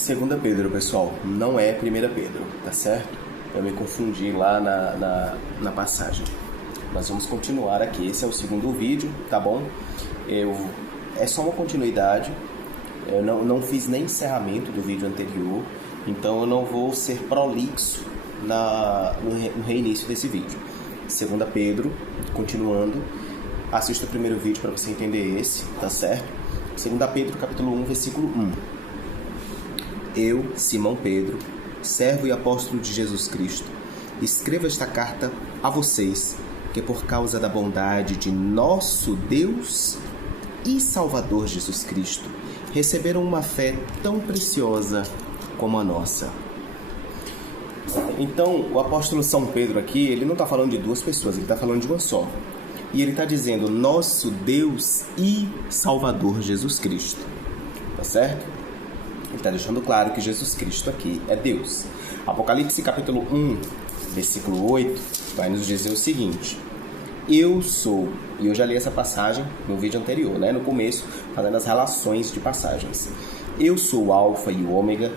Segunda Pedro, pessoal, não é Primeira Pedro, tá certo? Eu me confundi lá na passagem. Nós vamos continuar aqui. Esse é o segundo vídeo, tá bom? É só uma continuidade. Eu não fiz nem encerramento do vídeo anterior, então eu não vou ser prolixo no reinício desse vídeo. Segunda Pedro, continuando. Assista o primeiro vídeo para você entender esse, tá certo? Segunda Pedro, capítulo 1, versículo 1. Eu, Simão Pedro, servo e apóstolo de Jesus Cristo, escrevo esta carta a vocês, que por causa da bondade de nosso Deus e Salvador Jesus Cristo, receberam uma fé tão preciosa como a nossa. Então, o apóstolo São Pedro aqui, ele não está falando de duas pessoas, ele está falando de uma só. E ele está dizendo nosso Deus e Salvador Jesus Cristo. Tá certo? Ele está deixando claro que Jesus Cristo aqui é Deus. Apocalipse capítulo 1, versículo 8, vai nos dizer o seguinte: eu sou, e eu já li essa passagem no vídeo anterior, né? No começo, fazendo as relações de passagens. Eu sou o Alfa e o Ômega,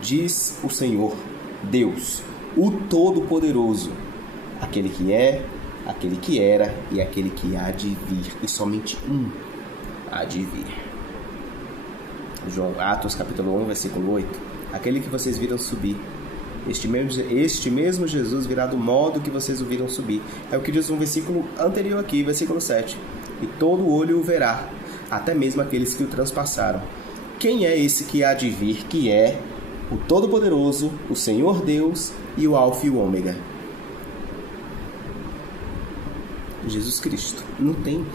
diz o Senhor Deus, o Todo-Poderoso, aquele que é, aquele que era e aquele que há de vir, e somente um há de vir. Atos capítulo 1, versículo 8. Aquele que vocês viram subir, este mesmo Jesus virá do modo que vocês o viram subir. É o que diz um versículo anterior aqui, versículo 7. E todo olho o verá, até mesmo aqueles que o transpassaram. Quem é esse que há de vir, que é o Todo-Poderoso, o Senhor Deus e o Alfa e o Ômega? Jesus Cristo. Não tem.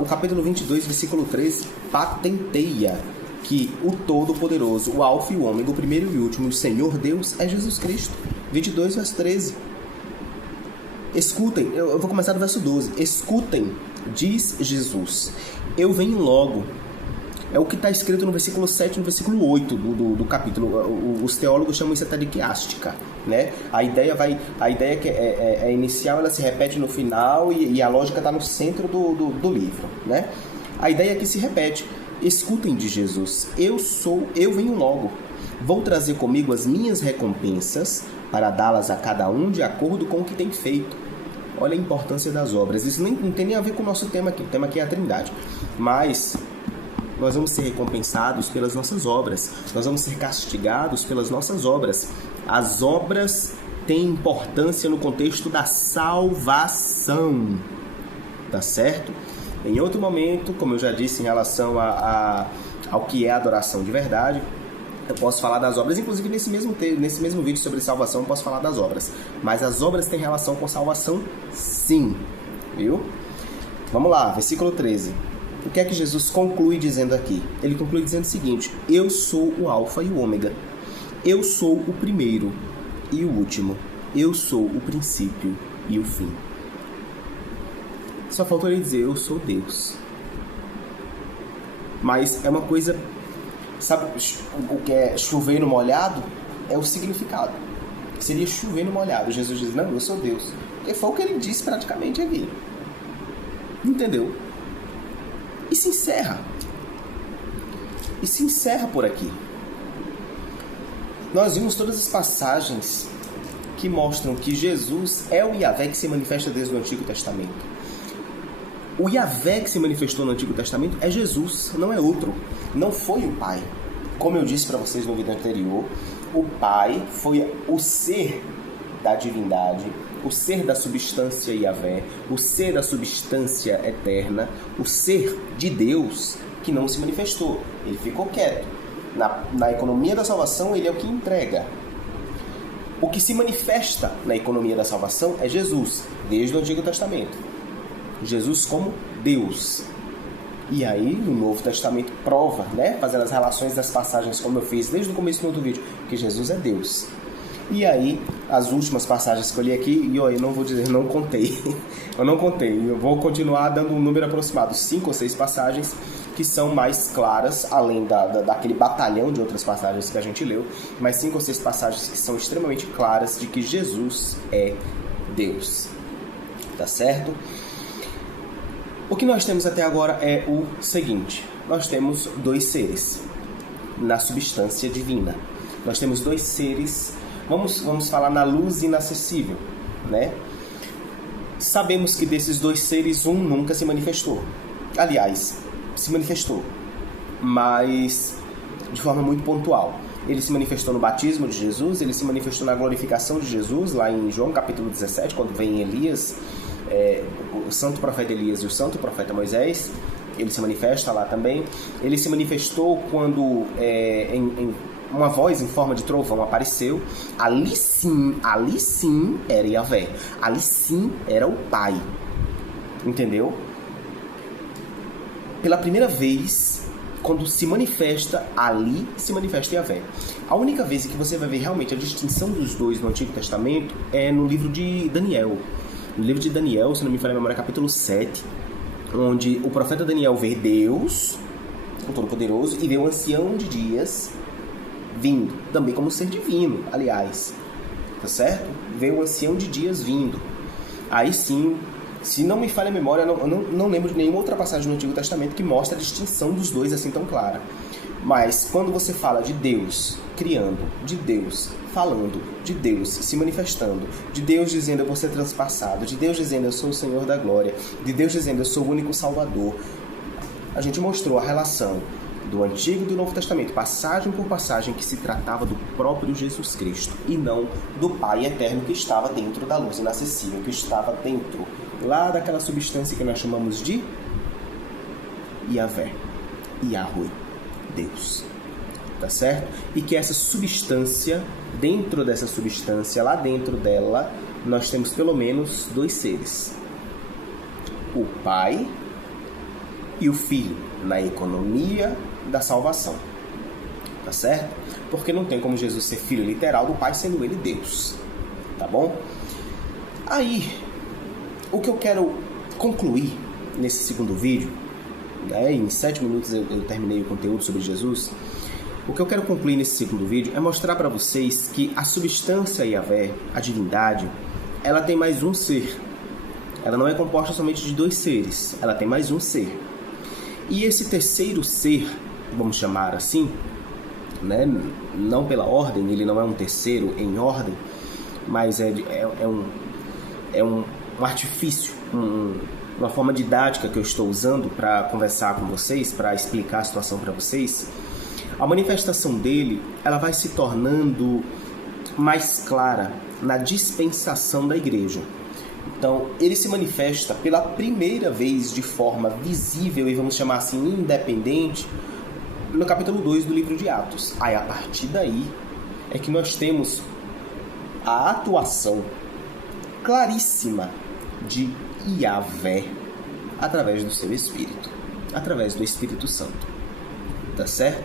O capítulo 22, versículo 13, patenteia que o Todo-Poderoso, o Alfa e o Ômega, o primeiro e o último, o Senhor Deus, é Jesus Cristo. 22, verso 13. Escutem, eu vou começar do verso 12. Escutem, diz Jesus, eu venho logo. É o que está escrito no versículo 7 e no versículo 8 do capítulo. Os teólogos chamam isso até de quiástica, né? A ideia que é inicial, ela se repete no final e a lógica está no centro do livro, né? A ideia que se repete. Escutem de Jesus, eu venho logo. Vou trazer comigo as minhas recompensas para dá-las a cada um de acordo com o que tem feito. Olha a importância das obras. Isso não tem nem a ver com o nosso tema aqui. O tema aqui é a Trindade. Mas nós vamos ser recompensados pelas nossas obras. Nós vamos ser castigados pelas nossas obras. As obras têm importância no contexto da salvação. Tá certo? Em outro momento, como eu já disse em relação ao que é adoração de verdade, eu posso falar das obras, inclusive nesse mesmo vídeo sobre salvação eu posso falar das obras. Mas as obras têm relação com salvação, sim. Viu? Vamos lá, versículo 13. O que é que Jesus conclui dizendo aqui? Ele conclui dizendo o seguinte: eu sou o Alfa e o Ômega. Eu sou o primeiro e o último. Eu sou o princípio e o fim. Só faltou ele dizer, eu sou Deus. Mas é uma coisa, sabe o que é chover no molhado? É o significado. Seria chover no molhado. Jesus diz, não, eu sou Deus. Porque foi o que ele disse praticamente aqui. Entendeu? E se encerra. E se encerra por aqui. Nós vimos todas as passagens que mostram que Jesus é o Yahvé que se manifesta desde o Antigo Testamento. O Yahvé que se manifestou no Antigo Testamento é Jesus, não é outro. Não foi o Pai. Como eu disse para vocês no vídeo anterior, o Pai foi o ser da divindade, o ser da substância Yahvé, o ser da substância eterna, o ser de Deus que não se manifestou. Ele ficou quieto. Na economia da salvação, ele é o que entrega. O que se manifesta na economia da salvação é Jesus, desde o Antigo Testamento. Jesus como Deus. E aí, no Novo Testamento prova, né? Fazendo as relações das passagens, como eu fiz desde o começo do outro vídeo, que Jesus é Deus. E aí, as últimas passagens que eu li aqui, e eu não vou dizer, não contei. Eu não contei. Eu vou continuar dando um número aproximado, 5 ou 6 passagens que são mais claras, além daquele batalhão de outras passagens que a gente leu, mas 5 ou 6 passagens que são extremamente claras de que Jesus é Deus. Tá certo? O que nós temos até agora é o seguinte: nós temos dois seres. na substância divina. Nós temos dois seres, vamos falar na luz inacessível, né? Sabemos que desses dois seres, um nunca se manifestou. Aliás, se manifestou, mas de forma muito pontual. Ele se manifestou no batismo de Jesus, ele se manifestou na glorificação de Jesus, lá em João capítulo 17, quando vem Elias, o santo profeta Elias e o santo profeta Moisés. Ele se manifesta lá também. Ele se manifestou quando uma voz em forma de trovão apareceu. Ali sim era Yahvé. Ali sim era o Pai. Entendeu? Pela primeira vez, quando se manifesta, ali se manifesta Yahvé. A única vez em que você vai ver realmente a distinção dos dois no Antigo Testamento é no livro de Daniel. No livro de Daniel, se não me falha a memória, capítulo 7, onde o profeta Daniel vê Deus, o Todo-Poderoso, e vê o Ancião de Dias vindo, também como ser divino, aliás, tá certo? Vê o Ancião de Dias vindo. Aí sim, se não me falha a memória, eu não lembro de nenhuma outra passagem no Antigo Testamento que mostra a distinção dos dois assim tão clara. Mas quando você fala de Deus criando, de Deus falando, de Deus se manifestando, de Deus dizendo eu vou ser transpassado, de Deus dizendo eu sou o Senhor da glória, de Deus dizendo eu sou o único Salvador, a gente mostrou a relação do Antigo e do Novo Testamento, passagem por passagem, que se tratava do próprio Jesus Cristo e não do Pai eterno que estava dentro da luz inacessível, que estava dentro lá daquela substância que nós chamamos de Yahvé, Yahweh, Deus, tá certo? E que essa substância, dentro dessa substância, lá dentro dela, nós temos pelo menos dois seres: o Pai e o Filho, na economia da salvação, tá certo? Porque não tem como Jesus ser filho literal do Pai, sendo ele Deus, tá bom? Aí, o que eu quero concluir nesse segundo vídeo, né, em 7 minutos eu terminei o conteúdo sobre Jesus. O que eu quero concluir nesse segundo vídeo é mostrar para vocês que a substância Yahvé, a divindade, ela tem mais um ser. Ela não é composta somente de dois seres, ela tem mais um ser. E esse terceiro ser, vamos chamar assim, né, não pela ordem, ele não é um terceiro em ordem, mas é um artifício, uma forma didática que eu estou usando para conversar com vocês, para explicar a situação para vocês. A manifestação dele, ela vai se tornando mais clara na dispensação da igreja. Então, ele se manifesta pela primeira vez de forma visível e vamos chamar assim, independente, no capítulo 2 do livro de Atos. Aí, a partir daí, é que nós temos a atuação claríssima de Yahvé através do seu Espírito, através do Espírito Santo, tá certo?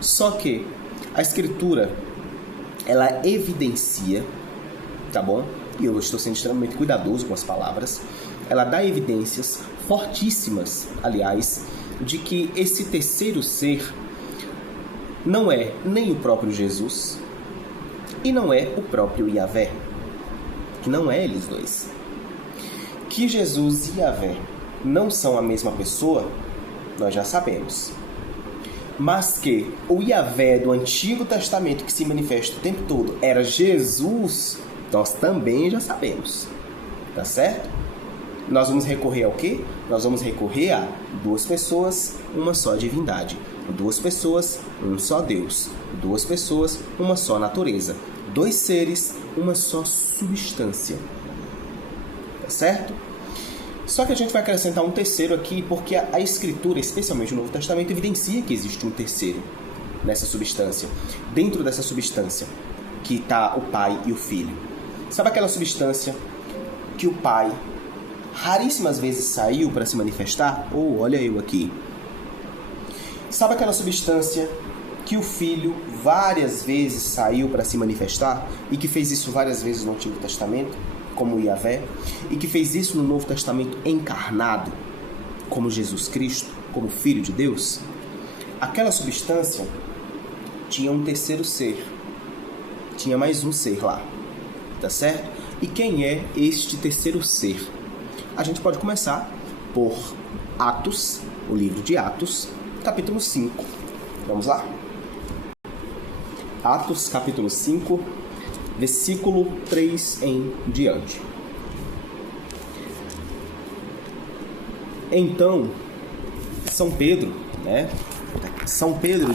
Só que a Escritura, ela evidencia, tá bom? E eu estou sendo extremamente cuidadoso com as palavras, ela dá evidências fortíssimas, aliás, de que esse terceiro ser não é nem o próprio Jesus e não é o próprio Yahvé, que não é eles dois. Que Jesus e Yahvé não são a mesma pessoa, nós já sabemos. Mas que o Yahvé do Antigo Testamento, que se manifesta o tempo todo, era Jesus, nós também já sabemos. Tá certo? Nós vamos recorrer ao quê? Nós vamos recorrer a duas pessoas, uma só divindade. Duas pessoas, um só Deus. Duas pessoas, uma só natureza. Dois seres, uma só substância. Tá certo? Só que a gente vai acrescentar um terceiro aqui, porque a Escritura, especialmente o Novo Testamento, evidencia que existe um terceiro nessa substância. Dentro dessa substância que está o Pai e o Filho. Sabe aquela substância que o Pai raríssimas vezes saiu para se manifestar? Oh, olha eu aqui. Sabe aquela substância que o Filho várias vezes saiu para se manifestar e que fez isso várias vezes no Antigo Testamento, como Yahvé, e que fez isso no Novo Testamento encarnado, como Jesus Cristo, como Filho de Deus? Aquela substância tinha um terceiro ser, tinha mais um ser lá, tá certo? E quem é este terceiro ser? A gente pode começar por Atos, o livro de Atos, capítulo 5. Vamos lá? Atos capítulo 5, versículo 3 em diante. Então, São Pedro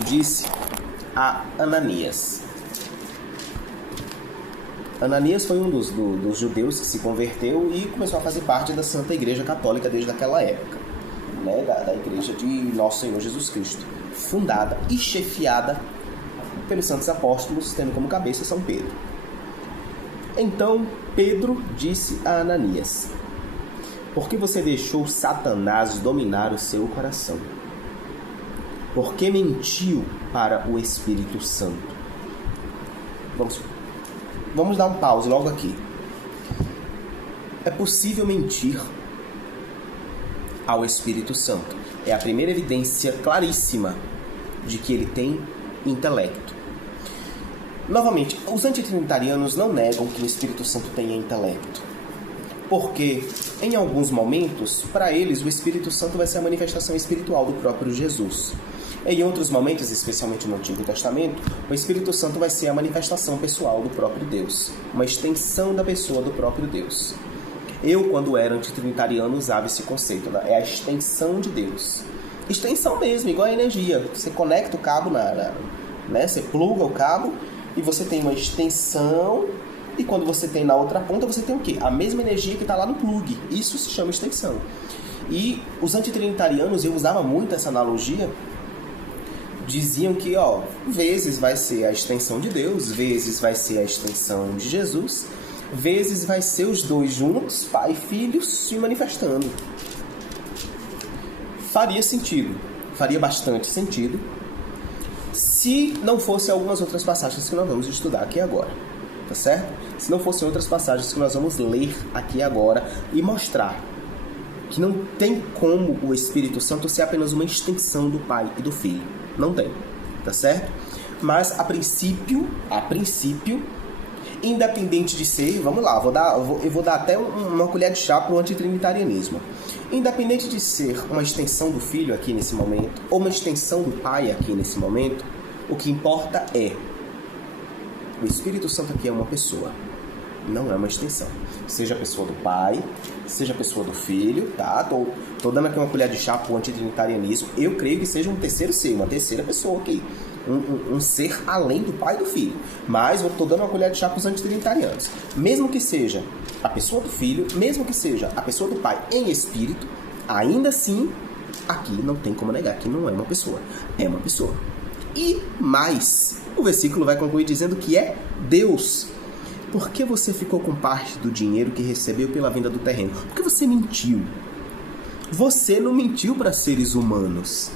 disse a Ananias. Ananias foi um dos judeus que se converteu e começou a fazer parte da Santa Igreja Católica desde aquela época, né, da Igreja de Nosso Senhor Jesus Cristo, fundada e chefiada pelos santos apóstolos, tendo como cabeça São Pedro. Então, Pedro disse a Ananias: por que você deixou Satanás dominar o seu coração? Por que mentiu para o Espírito Santo? Vamos dar um pause logo aqui. É possível mentir ao Espírito Santo. É a primeira evidência claríssima de que ele tem intelecto. Novamente, os antitrinitarianos não negam que o Espírito Santo tenha intelecto. Porque, em alguns momentos, para eles, o Espírito Santo vai ser a manifestação espiritual do próprio Jesus. Em outros momentos, especialmente no Antigo Testamento, o Espírito Santo vai ser a manifestação pessoal do próprio Deus, uma extensão da pessoa do próprio Deus. Eu, quando era antitrinitariano, usava esse conceito, né? É a extensão de Deus. Extensão mesmo, igual a energia. Você conecta o cabo, né? Você pluga o cabo e você tem uma extensão, e quando você tem na outra ponta, você tem o quê? A mesma energia que está lá no plug. Isso se chama extensão. E os antitrinitarianos, eu usava muito essa analogia, diziam que, vezes vai ser a extensão de Deus, vezes vai ser a extensão de Jesus, vezes vai ser os dois juntos, Pai e Filho, se manifestando. Faria sentido, faria bastante sentido, se não fosse algumas outras passagens que nós vamos estudar aqui agora, tá certo? Se não fossem outras passagens que nós vamos ler aqui agora e mostrar que não tem como o Espírito Santo ser apenas uma extensão do Pai e do Filho. Não tem, tá certo? Mas a princípio, independente de ser, vamos lá, eu vou dar até uma colher de chá para o antitrinitarianismo. Independente de ser uma extensão do Filho aqui nesse momento, ou uma extensão do Pai aqui nesse momento, o que importa é: o Espírito Santo aqui é uma pessoa, não é uma extensão. Seja a pessoa do Pai, seja a pessoa do Filho, tá? Tô dando aqui uma colher de chá para o antitrinitarianismo. Eu creio que seja um terceiro ser, uma terceira pessoa aqui. Um ser além do Pai e do Filho. Mas eu tô dando uma colher de chá para os antitrinitarianos. Mesmo que seja a pessoa do Filho, mesmo que seja a pessoa do Pai em espírito, ainda assim, aqui não tem como negar que não é uma pessoa. É uma pessoa. E mais, o versículo vai concluir dizendo que é Deus. Por que você ficou com parte do dinheiro que recebeu pela venda do terreno? Porque você mentiu. Você não mentiu para seres humanos.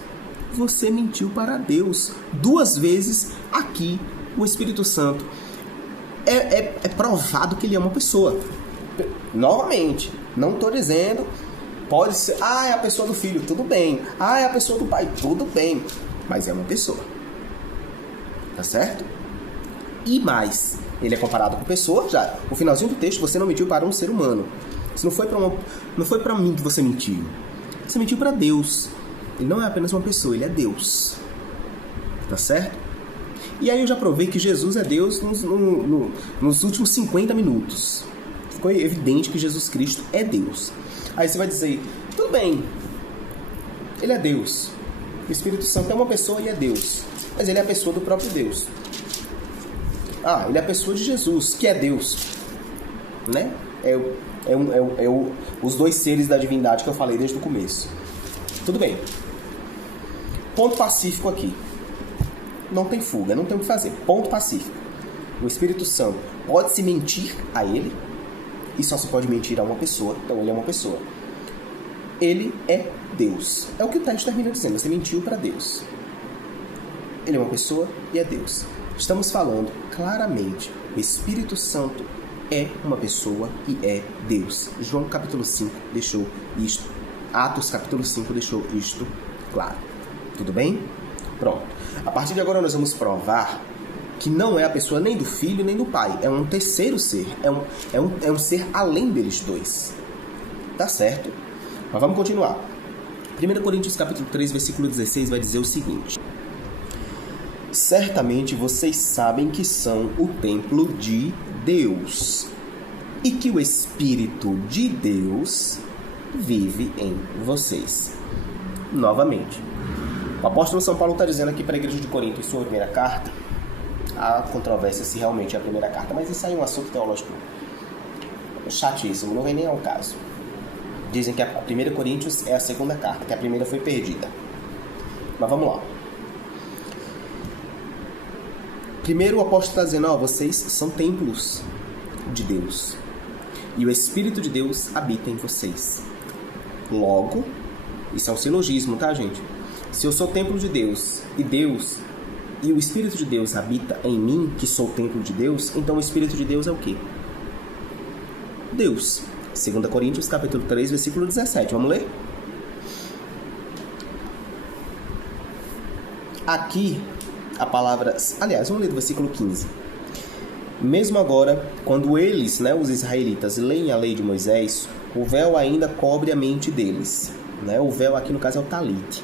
Você mentiu para Deus. 2 vezes aqui, o Espírito Santo. É provado que ele é uma pessoa. Novamente, não estou dizendo, pode ser, é a pessoa do Filho, tudo bem. É a pessoa do Pai, tudo bem. Mas é uma pessoa. Tá certo? E mais, ele é comparado com pessoa, já. No finalzinho do texto, você não mentiu para um ser humano. Isso não foi para mim que você mentiu. Você mentiu para Deus. Ele não é apenas uma pessoa, ele é Deus. Tá certo? E aí eu já provei que Jesus é Deus nos últimos 50 minutos. Ficou evidente que Jesus Cristo é Deus. Aí você vai dizer, tudo bem, ele é Deus. O Espírito Santo é uma pessoa e é Deus. Mas ele é a pessoa do próprio Deus. Ele é a pessoa de Jesus, que é Deus. Né? Os 2 seres da divindade que eu falei desde o começo. Tudo bem. Ponto pacífico aqui. Não tem fuga, não tem o que fazer. Ponto pacífico. O Espírito Santo pode-se mentir a ele, e só se pode mentir a uma pessoa, então ele é uma pessoa. Ele é Deus. É o que o texto termina dizendo, você mentiu para Deus. Ele é uma pessoa e é Deus. Estamos falando claramente, o Espírito Santo é uma pessoa e é Deus. João capítulo 5 deixou isto, Atos capítulo 5 deixou isto claro. Tudo bem? Pronto. A partir de agora nós vamos provar que não é a pessoa nem do Filho nem do Pai. É um terceiro ser. É um ser além deles dois. Tá certo? Mas vamos continuar. 1 Coríntios capítulo 3, versículo 16 vai dizer o seguinte: Certamente vocês sabem que são o templo de Deus e que o Espírito de Deus vive em vocês. Novamente, o apóstolo São Paulo está dizendo aqui para a igreja de Corinto, em sua primeira carta, há controvérsia se realmente é a primeira carta, mas isso aí é um assunto teológico chatíssimo, não vem nem ao caso. Dizem que a 1 Coríntios é a segunda carta, que a primeira foi perdida. Mas vamos lá. Primeiro o apóstolo está dizendo, vocês são templos de Deus. E o Espírito de Deus habita em vocês. Logo, isso é um silogismo, tá, gente? Se eu sou templo de Deus e o Espírito de Deus habita em mim, que sou o templo de Deus, então o Espírito de Deus é o quê? Deus. 2 Coríntios, capítulo 3, versículo 17. Vamos ler? Aqui, a palavra... Aliás, vamos ler do versículo 15. Mesmo agora, quando eles, os israelitas, leem a lei de Moisés, o véu ainda cobre a mente deles. O véu aqui, no caso, é o talit.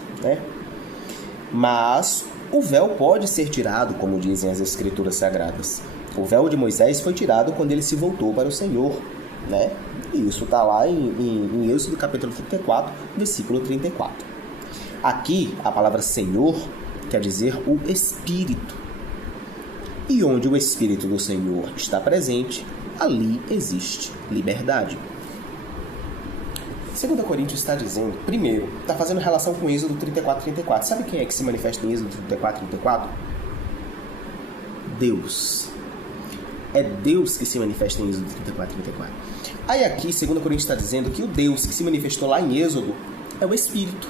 Mas o véu pode ser tirado, como dizem as Escrituras Sagradas. O véu de Moisés foi tirado quando ele se voltou para o Senhor. E isso está lá em Êxodo capítulo 34, versículo 34. Aqui, a palavra Senhor quer dizer o Espírito. E onde o Espírito do Senhor está presente, ali existe liberdade. 2 Coríntios está dizendo, primeiro, está fazendo relação com Êxodo 34, 34. Sabe quem é que se manifesta em Êxodo 34, 34? Deus. É Deus que se manifesta em Êxodo 34, 34. Aí aqui, 2 Coríntios está dizendo que o Deus que se manifestou lá em Êxodo é o Espírito.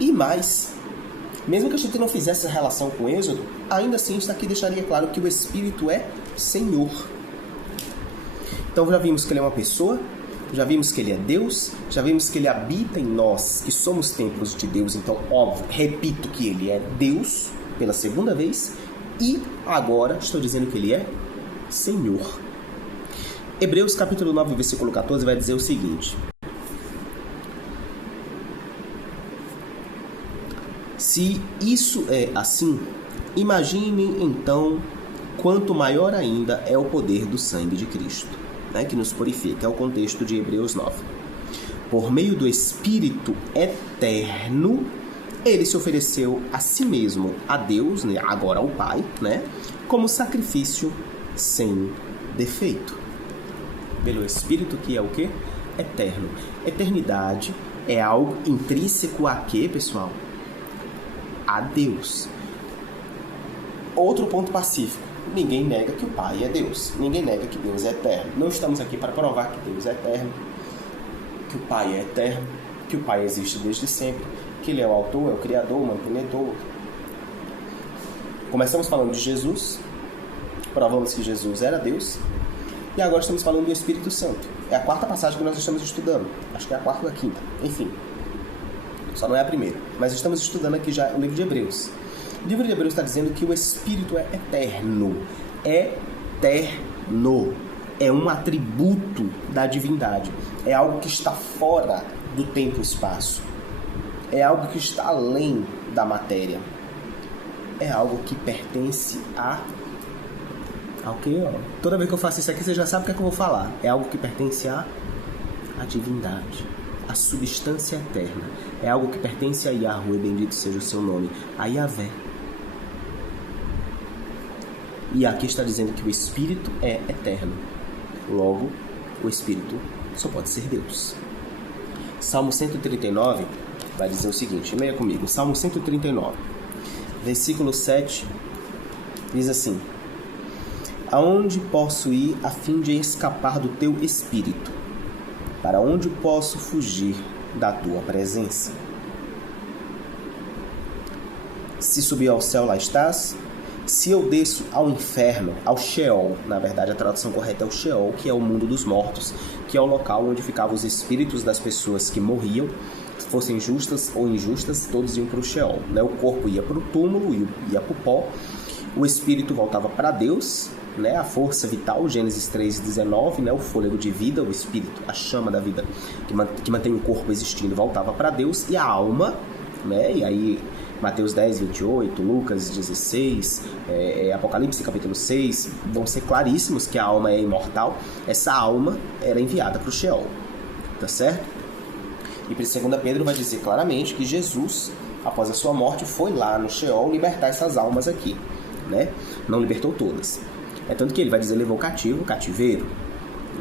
E mais, mesmo que a gente não fizesse essa relação com Êxodo, ainda assim está aqui deixaria claro que o Espírito é Senhor. Então já vimos que ele é uma pessoa, já vimos que ele é Deus, já vimos que ele habita em nós, que somos templos de Deus. Então, óbvio, repito que ele é Deus pela segunda vez. E agora estou dizendo que ele é Senhor. Hebreus capítulo 9, versículo 14 vai dizer o seguinte: se isso é assim, imaginem então quanto maior ainda é o poder do sangue de Cristo, que nos purifica. É o contexto de Hebreus 9. Por meio do Espírito eterno, ele se ofereceu a si mesmo, a Deus, agora ao Pai, como sacrifício sem defeito. Pelo Espírito que é o quê? Eterno. Eternidade é algo intrínseco a quê, pessoal? A Deus. Outro ponto pacífico. Ninguém nega que o Pai é Deus. Ninguém nega que Deus é eterno. Não estamos aqui para provar que Deus é eterno, que o Pai é eterno, que o Pai existe desde sempre, que ele é o autor, é o criador, o mantenedor. Começamos falando de Jesus, provamos que Jesus era Deus, e agora estamos falando do Espírito Santo. É a quarta passagem que nós estamos estudando. Acho que é a quarta ou a quinta. Enfim, só não é a primeira. Mas estamos estudando aqui já o livro de Hebreus. O livro de Hebreus está dizendo que o Espírito é eterno. Eterno. É um atributo da divindade. É algo que está fora do tempo e espaço. É algo que está além da matéria. É algo que pertence a... Ok, toda vez que eu faço isso aqui, você já sabe o que é que eu vou falar. É algo que pertence à divindade, à substância eterna. É algo que pertence a Yahweh, bendito seja o seu nome, a Yahvé. E aqui está dizendo que o Espírito é eterno. Logo, o Espírito só pode ser Deus. Salmo 139 vai dizer o seguinte, leia comigo. Salmo 139, versículo 7, diz assim: aonde posso ir a fim de escapar do teu Espírito? Para onde posso fugir da tua presença? Se subir ao céu, lá estás. Se eu desço ao inferno, ao Sheol, na verdade a tradução correta é o Sheol, que é o mundo dos mortos, que é o local onde ficavam os espíritos das pessoas que morriam, fossem justas ou injustas, todos iam para o Sheol. O corpo ia para o túmulo, ia para o pó, o espírito voltava para Deus, a força vital, Gênesis 3:19, o fôlego de vida, o espírito, a chama da vida que mantém o corpo existindo, voltava para Deus, e a alma, e aí Mateus 10, 28, Lucas 16, Apocalipse capítulo 6, vão ser claríssimos que a alma é imortal. Essa alma era enviada para o Sheol, tá certo? E 2 Pedro vai dizer claramente que Jesus, após a sua morte, foi lá no Sheol libertar essas almas aqui, né? Não libertou todas. É tanto que ele vai dizer, levou o cativeiro,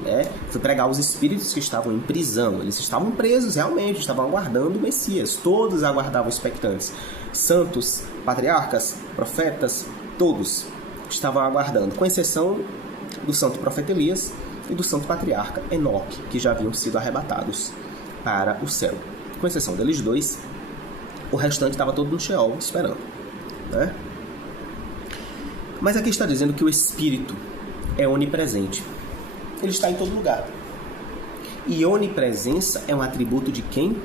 né? Foi pregar os espíritos que estavam em prisão. Eles estavam presos realmente, estavam aguardando o Messias. Todos aguardavam expectantes. Santos, patriarcas, profetas, todos estavam aguardando, com exceção do santo profeta Elias e do santo patriarca Enoque, que já haviam sido arrebatados para o céu. Com exceção deles dois, o restante estava todo no Sheol esperando, né? Mas aqui está dizendo que o Espírito é onipresente. Ele está em todo lugar. E onipresença é um atributo de quem?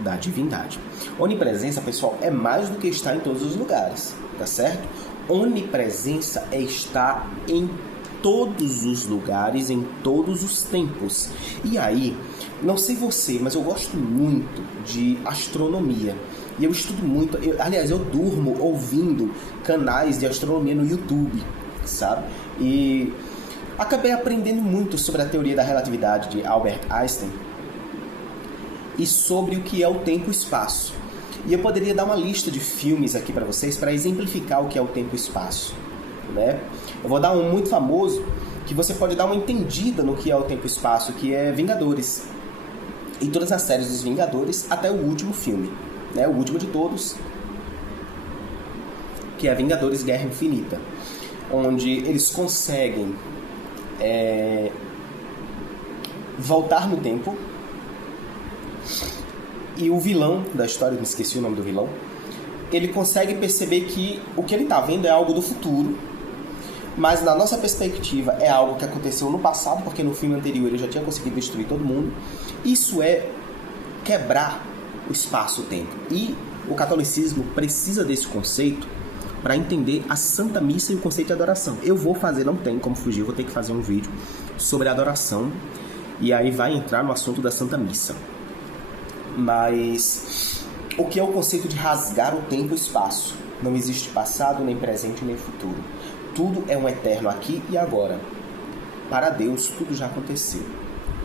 Da divindade. Onipresença, pessoal, é mais do que estar em todos os lugares, tá certo? Onipresença é estar em todos os lugares, em todos os tempos. E aí, não sei você, mas eu gosto muito de astronomia. E eu estudo muito, aliás, eu durmo ouvindo canais de astronomia no YouTube, sabe? E acabei aprendendo muito sobre a teoria da relatividade de Albert Einstein e sobre o que é o tempo e espaço. E eu poderia dar uma lista de filmes aqui para vocês para exemplificar o que é o tempo e espaço, né? Eu vou dar um muito famoso que você pode dar uma entendida no que é o tempo e espaço, que é Vingadores. E todas as séries dos Vingadores até o último filme, né? O último de todos, que é Vingadores Guerra Infinita, onde eles conseguem voltar no tempo. E o vilão da história, me esqueci o nome do vilão, ele consegue perceber que o que ele está vendo é algo do futuro, mas na nossa perspectiva é algo que aconteceu no passado, porque no filme anterior ele já tinha conseguido destruir todo mundo. Isso é quebrar o espaço-tempo. E o catolicismo precisa desse conceito para entender a Santa Missa e o conceito de adoração. Eu vou fazer, não tem como fugir, eu vou ter que fazer um vídeo sobre adoração, e aí vai entrar no assunto da Santa Missa. Mas o que é o conceito de rasgar o tempo e o espaço? Não existe passado, nem presente, nem futuro. Tudo é um eterno aqui e agora. Para Deus, tudo já aconteceu.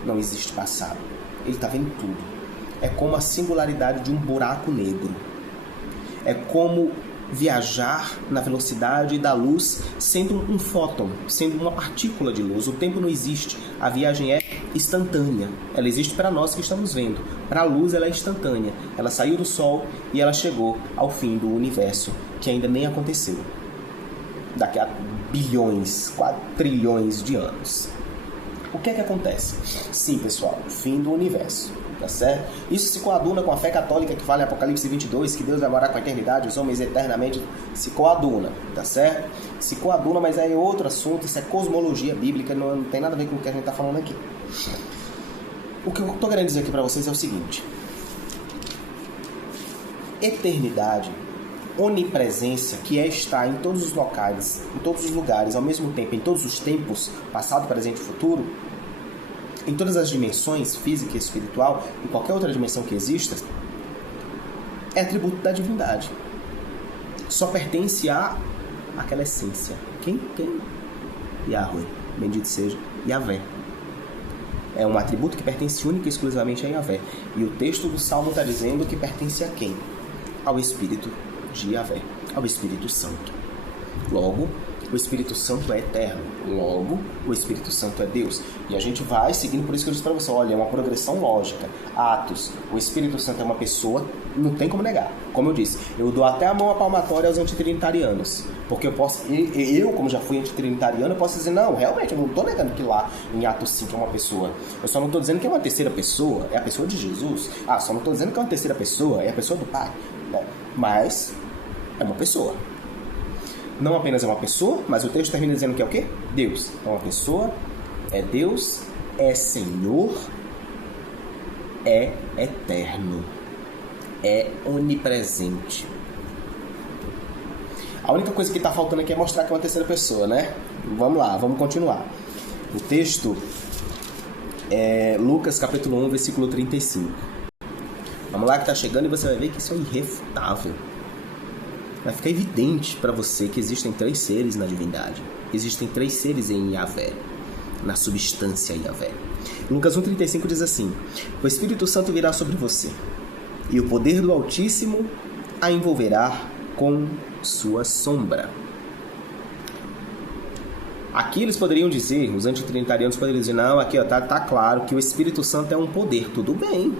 Não existe passado. Ele está vendo tudo. É como a singularidade de um buraco negro. É como viajar na velocidade da luz sendo um fóton, sendo uma partícula de luz. O tempo não existe. A viagem é instantânea. Ela existe para nós que estamos vendo. Para a luz ela é instantânea. Ela saiu do Sol e ela chegou ao fim do universo, que ainda nem aconteceu. Daqui a bilhões, quadrilhões de anos. O que é que acontece? Sim, pessoal, fim do universo. Tá certo? Isso se coaduna com a fé católica que fala em Apocalipse 22, que Deus vai morar com a eternidade, os homens eternamente, se coaduna, tá certo? Se coaduna, mas aí é outro assunto, isso é cosmologia bíblica, não tem nada a ver com o que a gente tá falando aqui. O que eu tô querendo dizer aqui pra vocês é o seguinte: eternidade, onipresença, que é estar em todos os locais, em todos os lugares, ao mesmo tempo, em todos os tempos, passado, presente e futuro, em todas as dimensões, física e espiritual, e qualquer outra dimensão que exista, é atributo da divindade. Só pertence a aquela essência. Quem? Yahweh. Bendito seja Yahvé. É um atributo que pertence única e exclusivamente a Yahvé. E o texto do Salmo está dizendo que pertence a quem? Ao Espírito de Yahvé, ao Espírito Santo. Logo, o Espírito Santo é eterno. Logo, o Espírito Santo é Deus. E a gente vai seguindo, por isso que eu disse para você, olha, é uma progressão lógica. Atos, o Espírito Santo é uma pessoa, não tem como negar. Como eu disse, eu dou até a mão à palmatória aos antitrinitarianos. Porque eu posso, como já fui antitrinitariano, eu posso dizer, não, realmente, eu não estou negando que lá em Atos 5 é uma pessoa. Eu só não estou dizendo que é uma terceira pessoa, é a pessoa de Jesus. Só não estou dizendo que é uma terceira pessoa, é a pessoa do Pai. Mas é uma pessoa. Não apenas é uma pessoa, mas o texto termina dizendo que é o quê? Deus. É uma pessoa, é Deus, é Senhor, é eterno, é onipresente. A única coisa que está faltando aqui é mostrar que é uma terceira pessoa, né? Vamos lá, vamos continuar. O texto é Lucas capítulo 1, versículo 35. Vamos lá que tá chegando e você vai ver que isso é irrefutável. Vai ficar evidente para você que existem 3 seres na divindade. Existem 3 seres em Yahvé, na substância Yahvé. Lucas 1,35 diz assim: o Espírito Santo virá sobre você, e o poder do Altíssimo a envolverá com sua sombra. Aqui eles poderiam dizer, os antitrinitarianos poderiam dizer, não, aqui ó, tá claro que o Espírito Santo é um poder. Tudo bem,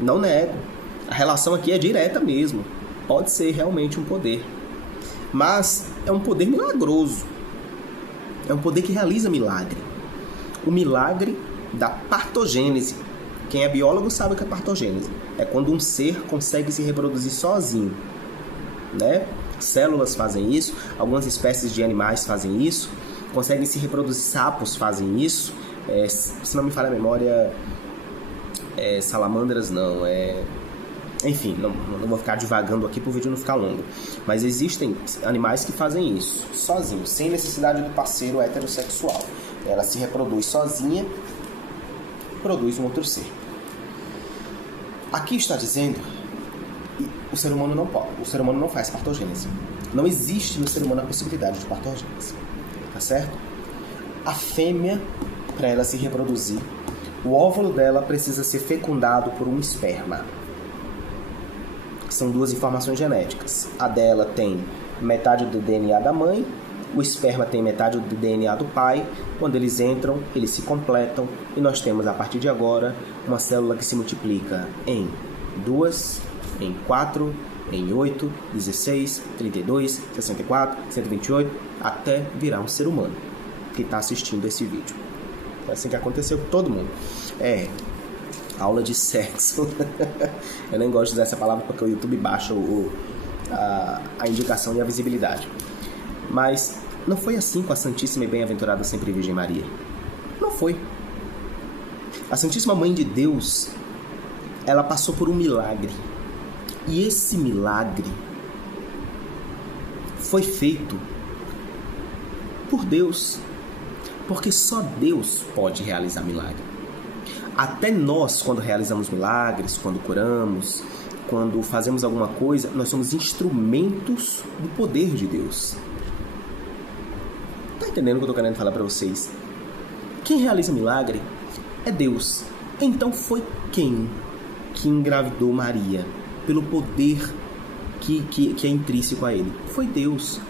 não nego. A relação aqui é direta mesmo. Pode ser realmente um poder. Mas é um poder milagroso. É um poder que realiza milagre. O milagre da partogênese. Quem é biólogo sabe o que é partogênese. É quando um ser consegue se reproduzir sozinho, né? Células fazem isso, algumas espécies de animais fazem isso, conseguem se reproduzir, sapos fazem isso, se não me falha a memória, salamandras não, enfim, não vou ficar divagando aqui para o vídeo não ficar longo, mas existem animais que fazem isso, sozinhos, sem necessidade do parceiro heterossexual. Ela se reproduz sozinha, produz um outro ser. Aqui está dizendo, o ser humano não pode, o ser humano não faz partogênese. Não existe no ser humano a possibilidade de partogênese, tá certo? A fêmea, para ela se reproduzir, o óvulo dela precisa ser fecundado por um esperma. São 2 informações genéticas. A dela tem metade do DNA da mãe, o esperma tem metade do DNA do pai. Quando eles entram, eles se completam e nós temos, a partir de agora, uma célula que se multiplica em 2, em 4, em 8, 16, 32, 64, 128, até virar um ser humano que está assistindo esse vídeo. É assim que aconteceu com todo mundo. Aula de sexo. Eu nem gosto de usar essa palavra porque o YouTube baixa a indicação e a visibilidade. Mas não foi assim com a Santíssima e Bem-aventurada Sempre Virgem Maria. Não foi. A Santíssima Mãe de Deus, ela passou por um milagre. E esse milagre foi feito por Deus. Porque só Deus pode realizar milagre. Até nós, quando realizamos milagres, quando curamos, quando fazemos alguma coisa, nós somos instrumentos do poder de Deus. Tá entendendo o que eu tô querendo falar para vocês? Quem realiza milagre é Deus. Então foi quem que engravidou Maria? Pelo poder que é intrínseco a ele. Foi Deus.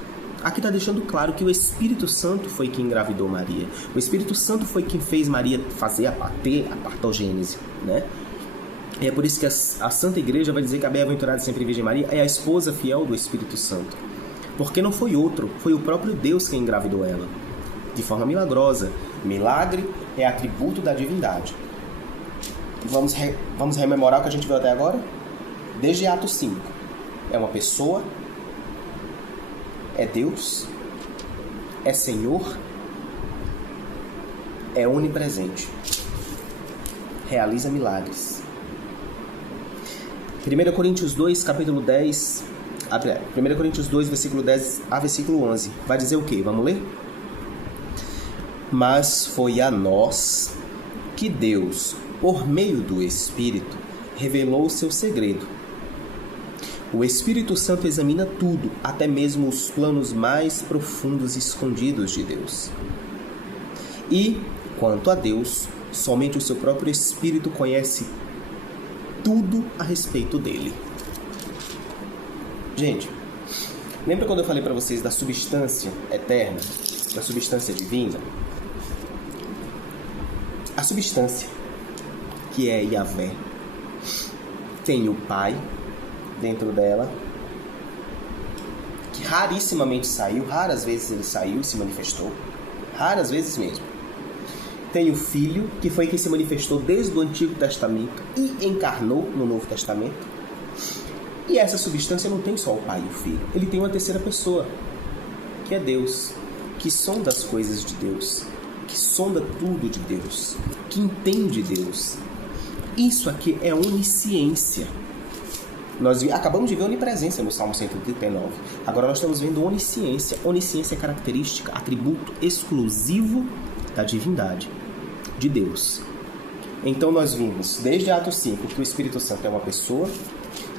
Aqui está deixando claro que o Espírito Santo foi quem engravidou Maria. O Espírito Santo foi quem fez Maria fazer a partogênese, né? E é por isso que a Santa Igreja vai dizer que a Bem-aventurada Sempre Virgem Maria é a esposa fiel do Espírito Santo. Porque não foi outro, foi o próprio Deus quem engravidou ela. De forma milagrosa. Milagre é atributo da divindade. Vamos rememorar o que a gente viu até agora? Desde Atos 5. É uma pessoa, é Deus, é Senhor, é onipresente, realiza milagres. 1 Coríntios 2, capítulo 10, 1 Coríntios 2, versículo 10 a versículo 11, vai dizer o quê? Vamos ler? Mas foi a nós que Deus, por meio do Espírito, revelou o seu segredo. O Espírito Santo examina tudo, até mesmo os planos mais profundos e escondidos de Deus. E, quanto a Deus, somente o seu próprio Espírito conhece tudo a respeito dele. Gente, lembra quando eu falei para vocês da substância eterna, da substância divina? A substância, que é Yahvé, tem o Pai dentro dela, que rarissimamente saiu, raras vezes ele saiu e se manifestou, raras vezes mesmo. Tem o Filho, que foi quem se manifestou desde o Antigo Testamento e encarnou no Novo Testamento. E essa substância não tem só o Pai e o Filho, ele tem uma terceira pessoa, que é Deus, que sonda as coisas de Deus, que sonda tudo de Deus, que entende Deus. Isso aqui é onisciência. Nós acabamos de ver onipresença no Salmo 139. Agora nós estamos vendo onisciência. Onisciência é característica, atributo exclusivo da divindade, de Deus. Então nós vimos, desde Atos 5, que o Espírito Santo é uma pessoa,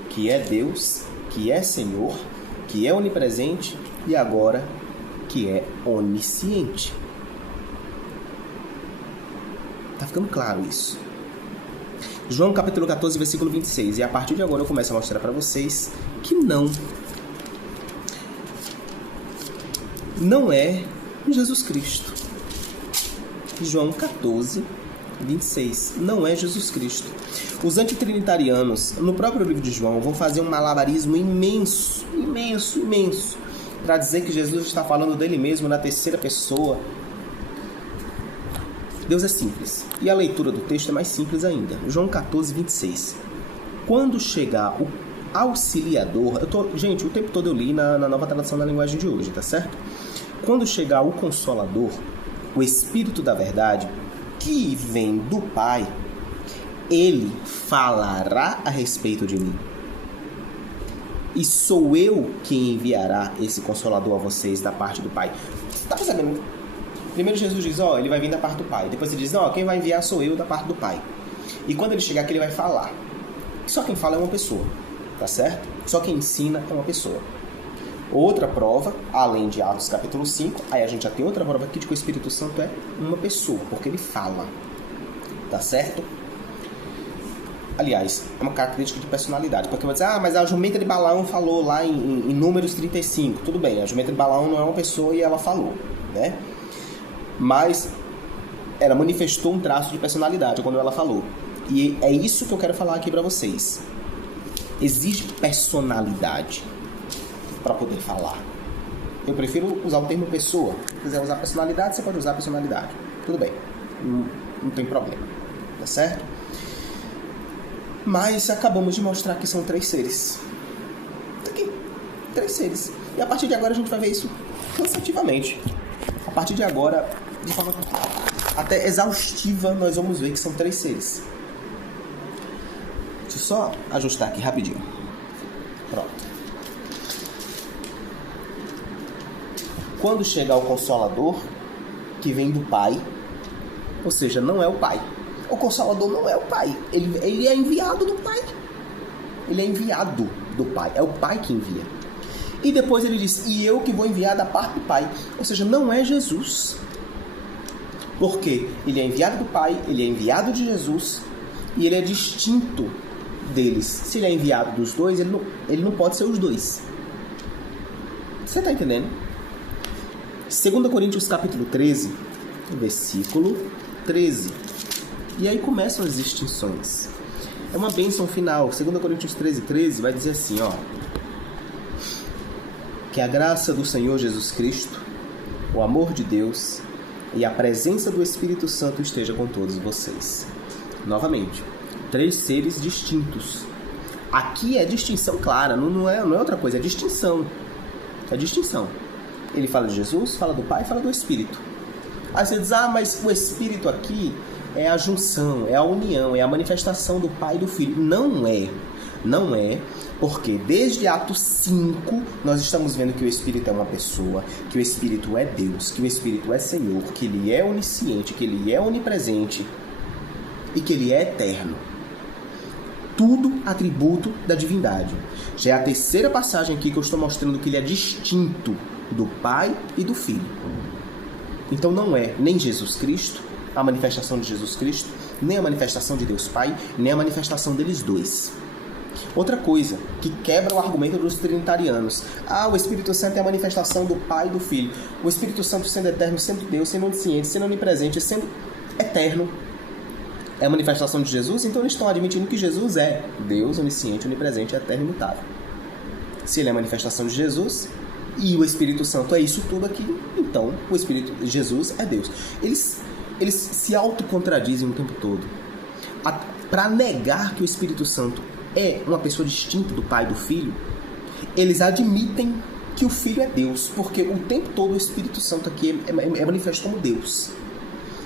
que é Deus, que é Senhor, que é onipresente e agora que é onisciente. Tá ficando claro isso? João capítulo 14, versículo 26. E a partir de agora eu começo a mostrar para vocês que não é Jesus Cristo. João 14, 26. Não é Jesus Cristo. Os antitrinitarianos, no próprio livro de João, vão fazer um malabarismo imenso para dizer que Jesus está falando dele mesmo na terceira pessoa. Deus é simples. E a leitura do texto é mais simples ainda. João 14, 26. Quando chegar o auxiliador... Gente, o tempo todo eu li na nova tradução da linguagem de hoje, tá certo? Quando chegar o Consolador, o Espírito da Verdade, que vem do Pai, ele falará a respeito de mim. E sou eu quem enviará esse Consolador a vocês da parte do Pai. Tá percebendo? Primeiro Jesus diz, ele vai vir da parte do Pai. Depois ele diz, quem vai enviar sou eu da parte do Pai. E quando ele chegar aqui, ele vai falar. Só quem fala é uma pessoa, tá certo? Só quem ensina é uma pessoa. Outra prova, além de Atos capítulo 5, aí a gente já tem outra prova aqui de que o Espírito Santo é uma pessoa, porque ele fala. Tá certo? Aliás, é uma característica de personalidade. Porque vai dizer, mas a jumenta de Balaão falou lá em Números 35. Tudo bem, a jumenta de Balaão não é uma pessoa e ela falou, né? Mas ela manifestou um traço de personalidade quando ela falou. E é isso que eu quero falar aqui pra vocês. Exige personalidade para poder falar. Eu prefiro usar o termo pessoa. Se quiser usar personalidade, você pode usar personalidade. Tudo bem. Não tem problema. Tá certo? Mas acabamos de mostrar que são 3 seres. Tá aqui. 3 seres. E a partir de agora a gente vai ver isso cansativamente. A partir de agora, de forma até exaustiva, nós vamos ver que são 3 seres. Deixa eu só ajustar aqui rapidinho. Pronto. Quando chegar o Consolador, que vem do Pai, ou seja, não é o Pai. O Consolador não é o Pai. Ele é enviado do Pai. Ele é enviado do Pai. É o Pai que envia. E depois ele diz, e eu que vou enviar da parte do Pai. Ou seja, não é Jesus. Porque ele é enviado do Pai, ele é enviado de Jesus, e ele é distinto deles. Se ele é enviado dos dois, ele não pode ser os dois. Você está entendendo? 2 Coríntios capítulo 13, versículo 13. E aí começam as distinções. É uma bênção final. 2 Coríntios 13, 13 vai dizer assim, que a graça do Senhor Jesus Cristo, o amor de Deus e a presença do Espírito Santo esteja com todos vocês. Novamente, 3 seres distintos. Aqui é distinção clara, não é outra coisa, é distinção. É distinção. Ele fala de Jesus, fala do Pai e fala do Espírito. Aí você diz, mas o Espírito aqui é a junção, é a união, é a manifestação do Pai e do Filho. Não é, porque desde Atos 5 nós estamos vendo que o Espírito é uma pessoa, que o Espírito é Deus, que o Espírito é Senhor, que ele é onisciente, que ele é onipresente e que ele é eterno. Tudo atributo da divindade. Já é a terceira passagem aqui que eu estou mostrando que ele é distinto do Pai e do Filho. Então não é nem Jesus Cristo, a manifestação de Jesus Cristo, nem a manifestação de Deus Pai, nem a manifestação deles dois. Outra coisa que quebra o argumento dos trinitarianos. O Espírito Santo é a manifestação do Pai e do Filho. O Espírito Santo sendo eterno, sendo Deus, sendo onisciente, sendo onipresente, sendo eterno, é a manifestação de Jesus, então eles estão admitindo que Jesus é Deus, onisciente, onipresente, eterno e imutável. Se ele é a manifestação de Jesus e o Espírito Santo é isso tudo aqui, então o Espírito Jesus é Deus. Eles se autocontradizem o tempo todo. Para negar que o Espírito Santo é uma pessoa distinta do Pai e do Filho, eles admitem que o Filho é Deus, porque o tempo todo o Espírito Santo aqui é manifesto como Deus.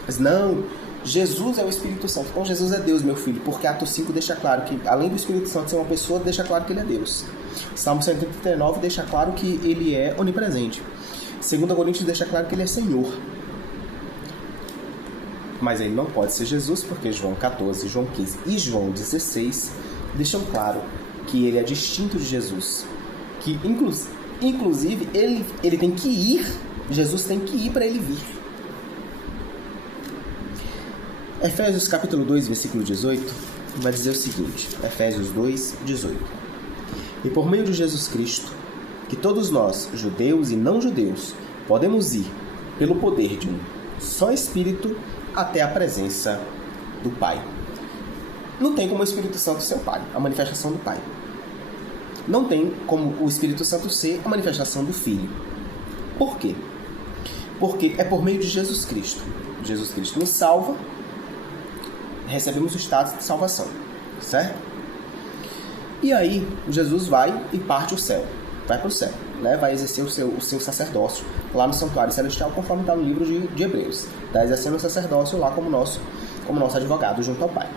Mas não, Jesus é o Espírito Santo. Então Jesus é Deus, meu filho, porque Atos 5 deixa claro que, além do Espírito Santo ser uma pessoa, deixa claro que ele é Deus. Salmo 139 deixa claro que ele é onipresente. 2 Coríntios deixa claro que ele é Senhor. mas ele não pode ser Jesus, porque João 14, João 15 e João 16 deixam claro que ele é distinto de Jesus. Que, inclusive, ele tem que ir, Jesus tem que ir para ele vir. Efésios capítulo 2, versículo 18, vai dizer o seguinte, Efésios 2, 18. E por meio de Jesus Cristo, que todos nós, judeus e não judeus, podemos ir, pelo poder de um só Espírito, até a presença do Pai. Não tem como o Espírito Santo ser o Pai, a manifestação do Pai. Não tem como o Espírito Santo ser a manifestação do Filho. Por quê? Porque é por meio de Jesus Cristo. Jesus Cristo nos salva, recebemos o status de salvação, certo? E aí, Jesus vai e parte o céu, vai para o céu, né? Vai exercer o seu sacerdócio lá no santuário celestial, conforme está no livro de Hebreus. Está exercendo o sacerdócio lá como nosso advogado junto ao Pai,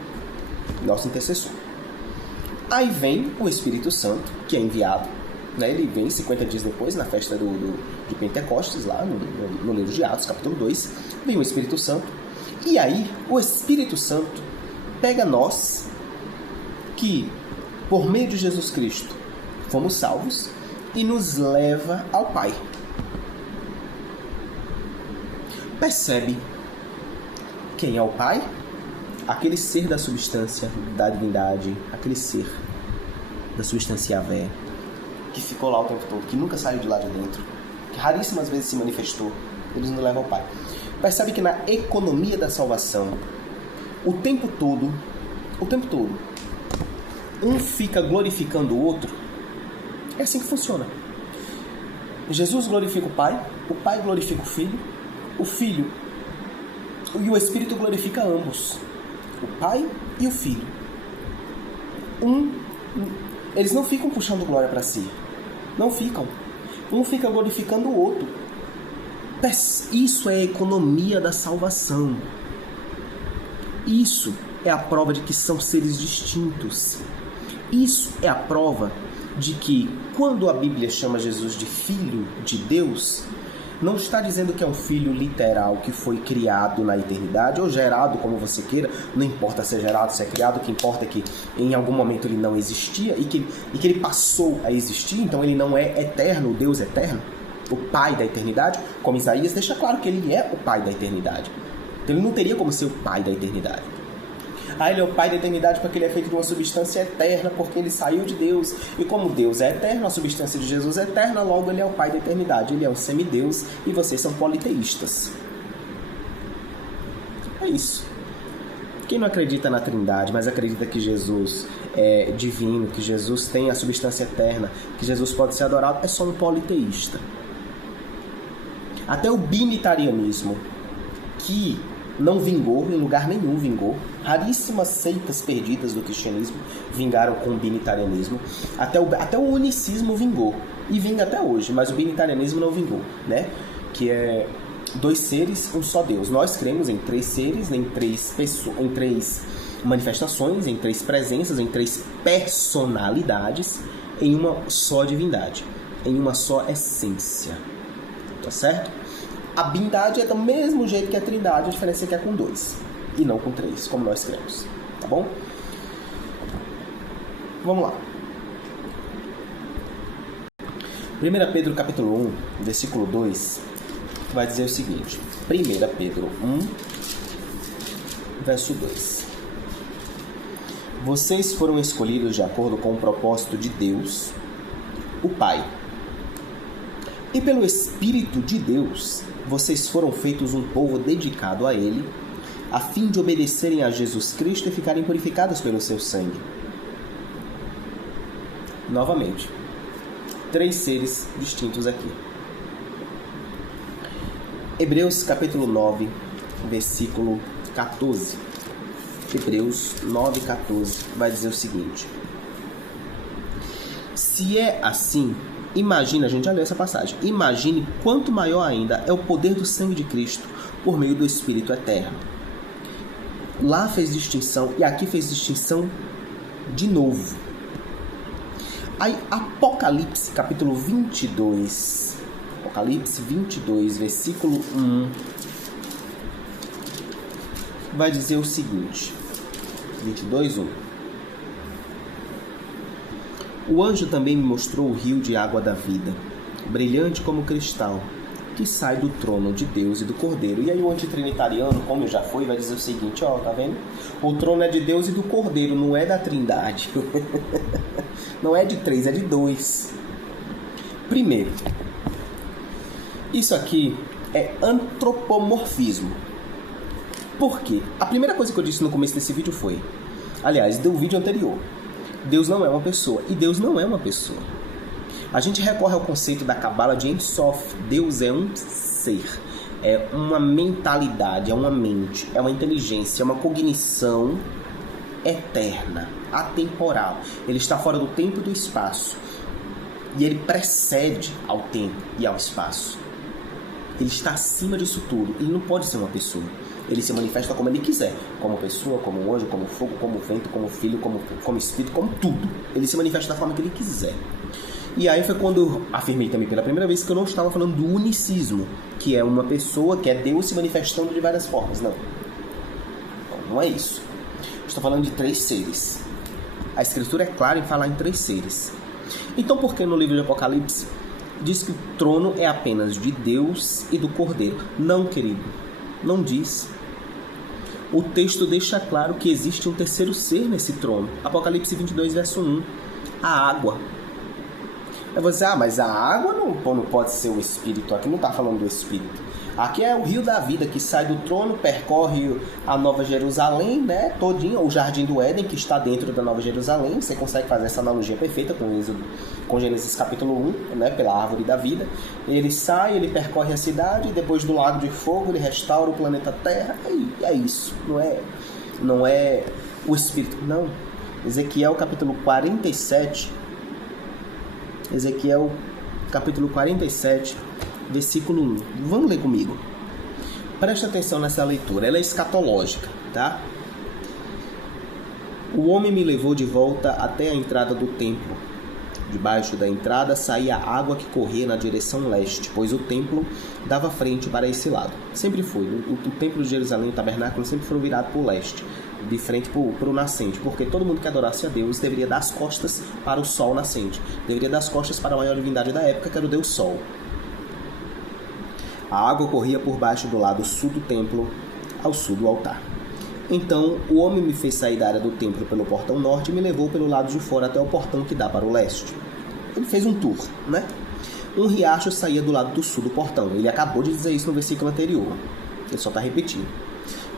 nosso intercessor. Aí vem o Espírito Santo, que é enviado, né? Ele vem 50 dias depois, na festa de Pentecostes, lá no livro de Atos, capítulo 2, vem o Espírito Santo. E aí, o Espírito Santo pega nós, que, por meio de Jesus Cristo, fomos salvos, e nos leva ao Pai. Percebe quem é o Pai? Aquele ser da substância, da divindade, aquele ser da substância Yahvé, que ficou lá o tempo todo, que nunca saiu de lá de dentro, que raríssimas vezes se manifestou, eles nos levam ao Pai. Percebe que na economia da salvação, o tempo todo, um fica glorificando o outro. É assim que funciona. Jesus glorifica o Pai glorifica o Filho e o Espírito glorifica ambos, o Pai e o Filho. Eles não ficam puxando glória para si, não ficam. Um fica glorificando o outro. Isso é a economia da salvação. Isso é a prova de que são seres distintos. Isso é a prova de que, quando a Bíblia chama Jesus de Filho de Deus, não está dizendo que é um filho literal que foi criado na eternidade, ou gerado, como você queira, não importa se é gerado, se é criado, o que importa é que em algum momento ele não existia e que ele passou a existir, então ele não é eterno, o Deus eterno, o Pai da eternidade, como Isaías deixa claro que ele é o Pai da eternidade. Então ele não teria como ser o Pai da eternidade. Ele é o Pai da eternidade porque ele é feito de uma substância eterna, porque ele saiu de Deus. E como Deus é eterno, a substância de Jesus é eterna, logo ele é o Pai da eternidade. Ele é um semideus e vocês são politeístas. É isso. Quem não acredita na Trindade, mas acredita que Jesus é divino, que Jesus tem a substância eterna, que Jesus pode ser adorado, é só um politeísta. Até o binitarianismo, que não vingou, em lugar nenhum vingou. Raríssimas seitas perdidas do cristianismo vingaram com o binitarianismo. Até o unicismo vingou. E vinga até hoje, mas o binitarianismo não vingou, né? Que é dois seres, um só Deus. Nós cremos em três seres, em três manifestações, em três presenças, em três personalidades, em uma só divindade, em uma só essência. Tá certo? A bindade é do mesmo jeito que a trindade, a diferença é que é com dois e não com três, como nós cremos, tá bom? Vamos lá. 1 Pedro capítulo 1, versículo 2, vai dizer o seguinte. 1 Pedro 1, verso 2. Vocês foram escolhidos de acordo com o propósito de Deus, o Pai. E pelo Espírito de Deus, vocês foram feitos um povo dedicado a Ele, a fim de obedecerem a Jesus Cristo e ficarem purificados pelo seu sangue. Novamente, três seres distintos aqui. Hebreus capítulo 9, versículo 14. Hebreus 9, 14 vai dizer o seguinte. Se é assim, imagine, a gente já leu essa passagem, imagine quanto maior ainda é o poder do sangue de Cristo por meio do Espírito eterno. Lá fez distinção e aqui fez distinção de novo. Aí, Apocalipse, capítulo 22, Apocalipse 22, versículo 1, vai dizer o seguinte, 22:1. O anjo também me mostrou o rio de água da vida, brilhante como cristal, que sai do trono de Deus e do Cordeiro. E aí o antitrinitariano, como já foi, vai dizer o seguinte, ó, tá vendo? O trono é de Deus e do Cordeiro, não é da Trindade. Não é de 3, é de 2. Primeiro, isso aqui é antropomorfismo. Por quê? A primeira coisa que eu disse no começo desse vídeo foi, aliás, do vídeo anterior, Deus não é uma pessoa, e Deus não é uma pessoa. A gente recorre ao conceito da Cabala de Ein Sof. Deus é um ser, é uma mentalidade, é uma mente, é uma inteligência, é uma cognição eterna, atemporal. Ele está fora do tempo e do espaço. E ele precede ao tempo e ao espaço. Ele está acima disso tudo. Ele não pode ser uma pessoa. Ele se manifesta como ele quiser. Como pessoa, como um anjo, como fogo, como vento, como filho, como espírito, como tudo. Ele se manifesta da forma que ele quiser. E aí foi quando eu afirmei também pela primeira vez que eu não estava falando do unicismo, que é uma pessoa, que é Deus se manifestando de várias formas. Não. Não é isso. Eu estou falando de 3 seres. A Escritura é clara em falar em 3 seres. Então por que no livro de Apocalipse diz que o trono é apenas de Deus e do Cordeiro? Não, querido. Não diz. O texto deixa claro que existe um terceiro ser nesse trono. Apocalipse 22, verso 1. A água. Aí você, mas a água não pode ser o Espírito. Aqui não está falando do Espírito. Aqui é o rio da vida que sai do trono, percorre a Nova Jerusalém, né? Todinha, o Jardim do Éden, que está dentro da Nova Jerusalém. Você consegue fazer essa analogia perfeita com Gênesis capítulo 1, né? Pela árvore da vida. Ele sai, ele percorre a cidade, e depois do lago de fogo ele restaura o planeta Terra. E é isso. Não é o Espírito. Não. Ezequiel capítulo 47. Ezequiel capítulo 47, versículo 1. Vamos ler comigo. Presta atenção nessa leitura, ela é escatológica, tá? O homem me levou de volta até a entrada do templo. Debaixo da entrada saía água que corria na direção leste, pois o templo dava frente para esse lado. Sempre foi. O templo de Jerusalém e o tabernáculo sempre foram virados para o leste, de frente para o nascente, porque todo mundo que adorasse a Deus deveria dar as costas para o sol nascente, deveria dar as costas para a maior divindade da época, que era o Deus Sol. A água corria por baixo do lado sul do templo, ao sul do altar. Então o homem me fez sair da área do templo pelo portão norte e me levou pelo lado de fora até o portão que dá para o leste. Ele fez um tour, né? Um riacho saía do lado do sul do portão. Ele acabou de dizer isso no versículo anterior. Ele só está repetindo.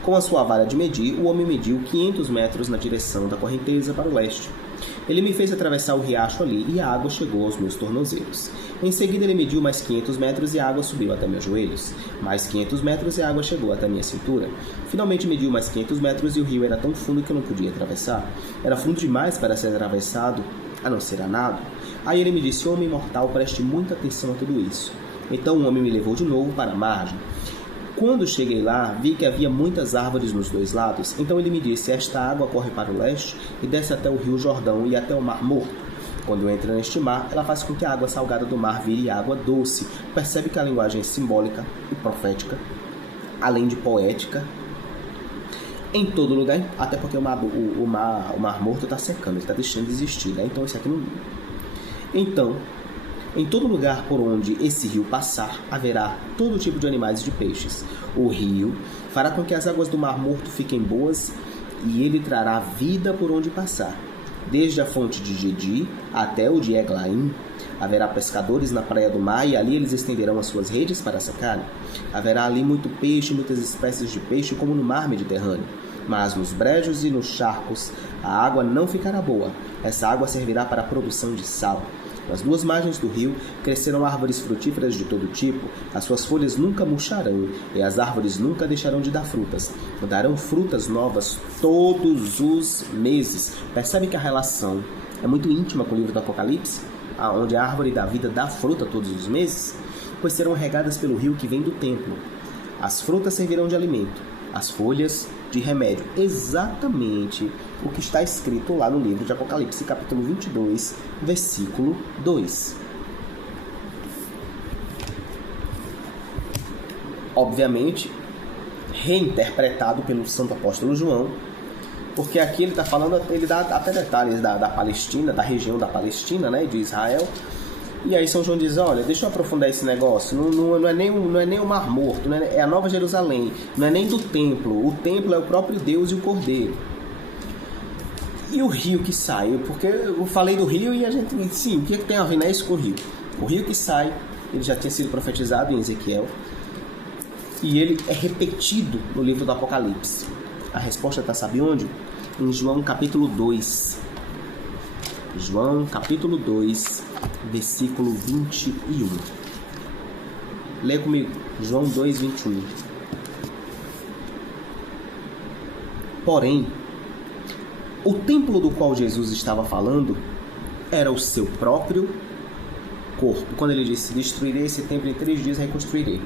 Com a sua vara de medir, o homem mediu 500 metros na direção da correnteza para o leste. Ele me fez atravessar o riacho ali e a água chegou aos meus tornozelos. Em seguida ele mediu mais 500 metros e a água subiu até meus joelhos. Mais 500 metros e a água chegou até minha cintura. Finalmente mediu mais 500 metros e o rio era tão fundo que eu não podia atravessar. Era fundo demais para ser atravessado, a não ser a nado. Aí ele me disse: homem mortal, preste muita atenção a tudo isso. Então o homem me levou de novo para a margem. Quando cheguei lá, vi que havia muitas árvores nos 2 lados. Então ele me disse: esta água corre para o leste e desce até o rio Jordão e até o Mar Morto. Quando entra neste mar, ela faz com que a água salgada do mar vire água doce. Percebe que a linguagem é simbólica e profética, além de poética, em todo lugar, até porque o mar Morto está secando, ele está deixando de existir, né? Então isso aqui não... Então, em todo lugar por onde esse rio passar, haverá todo tipo de animais e de peixes. O rio fará com que as águas do Mar Morto fiquem boas e ele trará vida por onde passar. Desde a fonte de Gedi até o de Eglaim, haverá pescadores na praia do mar e ali eles estenderão as suas redes para sacarem. Haverá ali muito peixe, muitas espécies de peixe, como no mar Mediterrâneo. Mas nos brejos e nos charcos a água não ficará boa. Essa água servirá para a produção de sal. Nas 2 margens do rio crescerão árvores frutíferas de todo tipo, as suas folhas nunca murcharão, e as árvores nunca deixarão de dar frutas. Darão frutas novas todos os meses. Percebe que a relação é muito íntima com o livro do Apocalipse, onde a árvore da vida dá fruta todos os meses? Pois serão regadas pelo rio que vem do templo. As frutas servirão de alimento, as folhas de remédio. Exatamente o que está escrito lá no livro de Apocalipse, capítulo 22, versículo 2. Obviamente, reinterpretado pelo santo apóstolo João, porque aqui ele está falando, ele dá até detalhes da Palestina, da região da Palestina, né, de Israel. E aí São João diz, olha, deixa eu aprofundar esse negócio, não é nem o Mar Morto, é a Nova Jerusalém, não é nem do templo, o templo é o próprio Deus e o Cordeiro. E o rio que sai, porque eu falei do rio e a gente, sim, o que tem a ver, né, isso com o rio? O rio que sai, ele já tinha sido profetizado em Ezequiel, e ele é repetido no livro do Apocalipse. A resposta está, sabe onde? Em João capítulo 2. João capítulo 2, versículo 21. Lê comigo, João 2, 21. Porém, o templo do qual Jesus estava falando era o seu próprio corpo. Quando ele disse, destruirei esse templo em 3 dias, reconstruirei.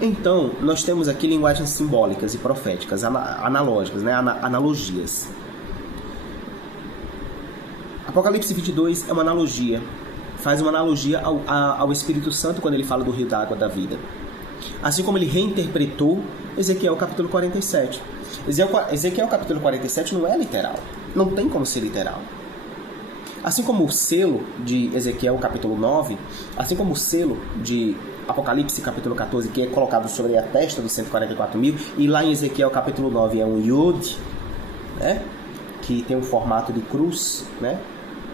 Então, nós temos aqui linguagens simbólicas e proféticas, analógicas, né? Analogias. Apocalipse 22 é uma analogia, faz uma analogia ao Espírito Santo quando ele fala do rio da água da vida. Assim como ele reinterpretou Ezequiel capítulo 47. Ezequiel capítulo 47 não é literal, não tem como ser literal. Assim como o selo de Ezequiel capítulo 9, assim como o selo de Apocalipse capítulo 14, que é colocado sobre a testa dos 144.000, e lá em Ezequiel capítulo 9 é um Yod, né? Que tem um formato de cruz, né?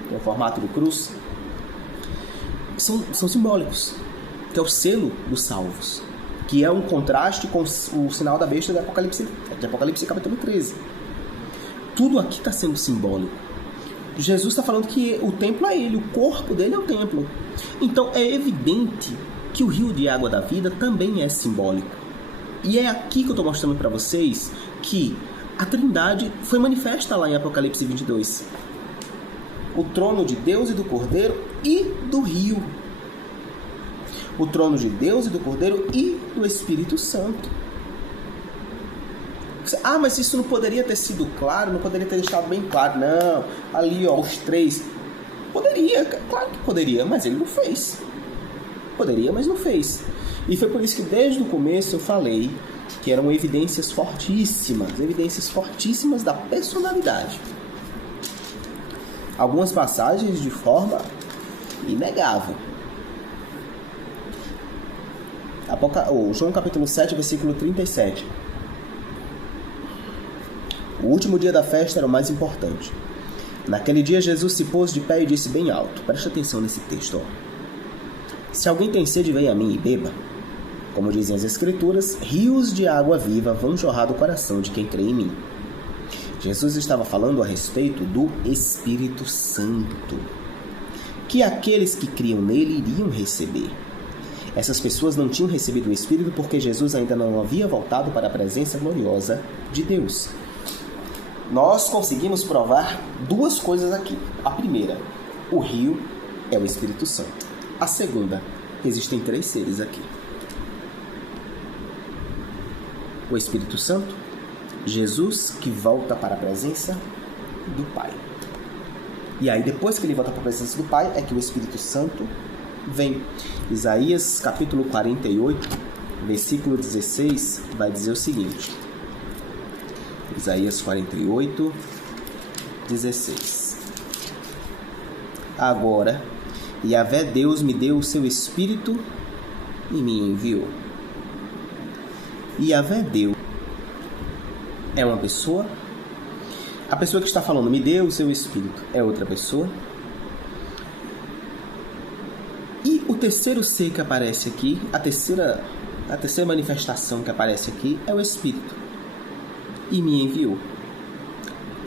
Tem um formato de cruz. São simbólicos, que é o selo dos salvos, que é um contraste com o sinal da besta de Apocalipse capítulo 13. Tudo aqui está sendo simbólico. Jesus está falando que o templo é ele, o corpo dele é o templo. Então é evidente que o rio de água da vida também é simbólico. E é aqui que eu estou mostrando para vocês que a Trindade foi manifesta lá em Apocalipse 22. O trono de Deus e do Cordeiro e do rio. O trono de Deus e do Cordeiro e do Espírito Santo. Ah, mas isso não poderia ter sido claro, não poderia ter deixado bem claro. Não, ali ó, os 3. Poderia, claro que poderia, mas ele não fez. Poderia, mas não fez. E foi por isso que desde o começo eu falei que eram evidências fortíssimas da personalidade. Algumas passagens de forma inegável. João capítulo 7, versículo 37. O último dia da festa era o mais importante. Naquele dia Jesus se pôs de pé e disse bem alto. Preste atenção nesse texto. Se alguém tem sede, venha a mim e beba. Como dizem as Escrituras, rios de água viva vão jorrar do coração de quem crê em mim. Jesus estava falando a respeito do Espírito Santo, que aqueles que criam nele iriam receber. Essas pessoas não tinham recebido o Espírito porque Jesus ainda não havia voltado para a presença gloriosa de Deus. Nós conseguimos provar 2 coisas aqui. A primeira, o rio é o Espírito Santo. A segunda, existem 3 seres aqui. O Espírito Santo, Jesus que volta para a presença do Pai. E aí depois que ele volta para a presença do Pai é que o Espírito Santo vem. Isaías capítulo 48, versículo 16 vai dizer o seguinte. Isaías 48, 16. Agora, Yahvé Deus me deu o seu Espírito e me enviou. Yahvé Deus é uma pessoa. A pessoa que está falando, me deu o seu Espírito, é outra pessoa. E o terceiro ser que aparece aqui, a terceira manifestação que aparece aqui é o Espírito. E me enviou.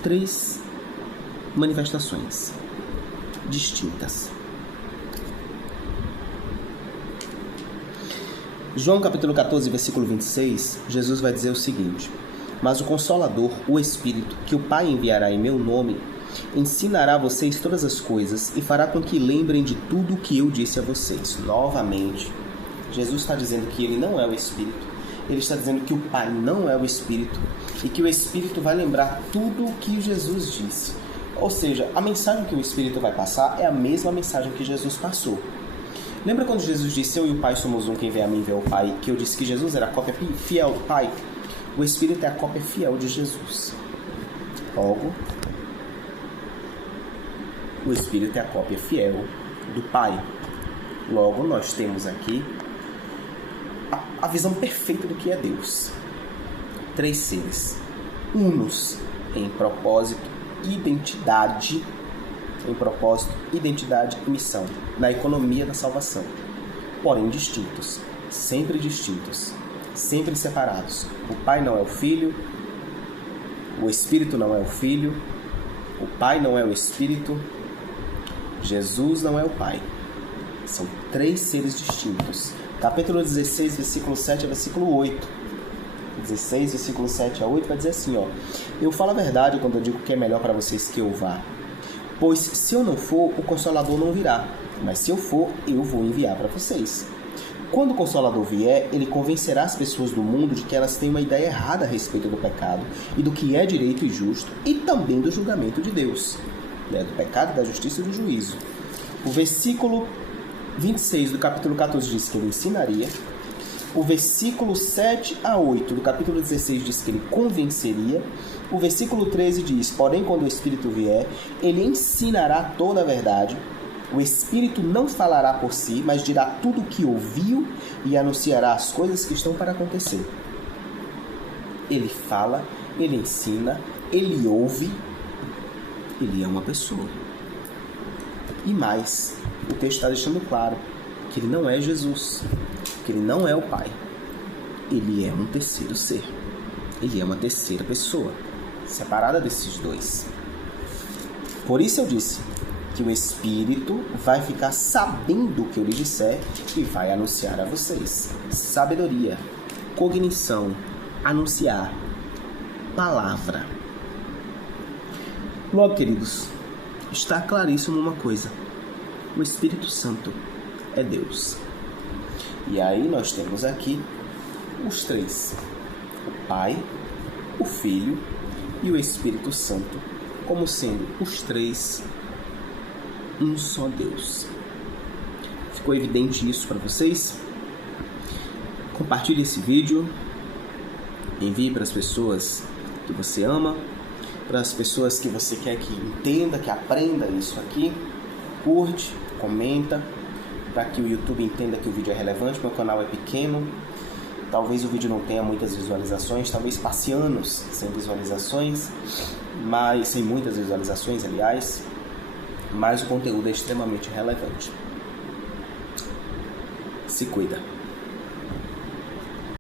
3 manifestações distintas. João capítulo 14, versículo 26, Jesus vai dizer o seguinte: mas o Consolador, o Espírito, que o Pai enviará em meu nome, ensinará a vocês todas as coisas e fará com que lembrem de tudo o que eu disse a vocês. Novamente, Jesus está dizendo que ele não é o Espírito. Ele está dizendo que o Pai não é o Espírito e que o Espírito vai lembrar tudo o que Jesus disse. Ou seja, a mensagem que o Espírito vai passar é a mesma mensagem que Jesus passou. Lembra quando Jesus disse, eu e o Pai somos um, quem vê a mim vê o Pai, que eu disse que Jesus era a cópia fiel do Pai? O Espírito é a cópia fiel de Jesus. Logo, o Espírito é a cópia fiel do Pai. Logo, nós temos aqui a visão perfeita do que é Deus. 3 seres, unos em propósito, identidade, e missão, na economia da salvação, porém distintos, sempre separados. O Pai não é o Filho, o Espírito não é o Filho, o Pai não é o Espírito, Jesus não é o Pai. São 3 seres distintos. Capítulo 16, versículo 7 a versículo 8. 16, versículo 7 a 8 vai dizer assim, ó: eu falo a verdade quando eu digo que é melhor para vocês que eu vá. Pois se eu não for, o Consolador não virá. Mas se eu for, eu vou enviar para vocês. Quando o Consolador vier, ele convencerá as pessoas do mundo de que elas têm uma ideia errada a respeito do pecado e do que é direito e justo, e também do julgamento de Deus, né? Do pecado, da justiça e do juízo. O versículo 26 do capítulo 14 diz que ele ensinaria. O versículo 7 a 8 do capítulo 16 diz que ele convenceria. O versículo 13 diz, porém, quando o Espírito vier, ele ensinará toda a verdade. O Espírito não falará por si, mas dirá tudo o que ouviu e anunciará as coisas que estão para acontecer. Ele fala, ele ensina, ele ouve, ele é uma pessoa. E mais, o texto está deixando claro que ele não é Jesus, que ele não é o Pai. Ele é um terceiro ser. Ele é uma terceira pessoa, separada desses dois. Por isso eu disse que o Espírito vai ficar sabendo o que eu lhe disser e vai anunciar a vocês. Sabedoria, cognição, anunciar, palavra. Logo, queridos, está claríssimo uma coisa: o Espírito Santo é Deus. E aí nós temos aqui os 3: o Pai, o Filho e o Espírito Santo, como sendo os 3 um só Deus. Ficou evidente isso para vocês? Compartilhe esse vídeo, envie para as pessoas que você ama, para as pessoas que você quer que entenda, que aprenda isso aqui. Curte, comenta, para que o YouTube entenda que o vídeo é relevante. Meu canal é pequeno, talvez o vídeo não tenha muitas visualizações, talvez passe anos sem visualizações, mas sem muitas visualizações, aliás, mas o conteúdo é extremamente relevante. Se cuida.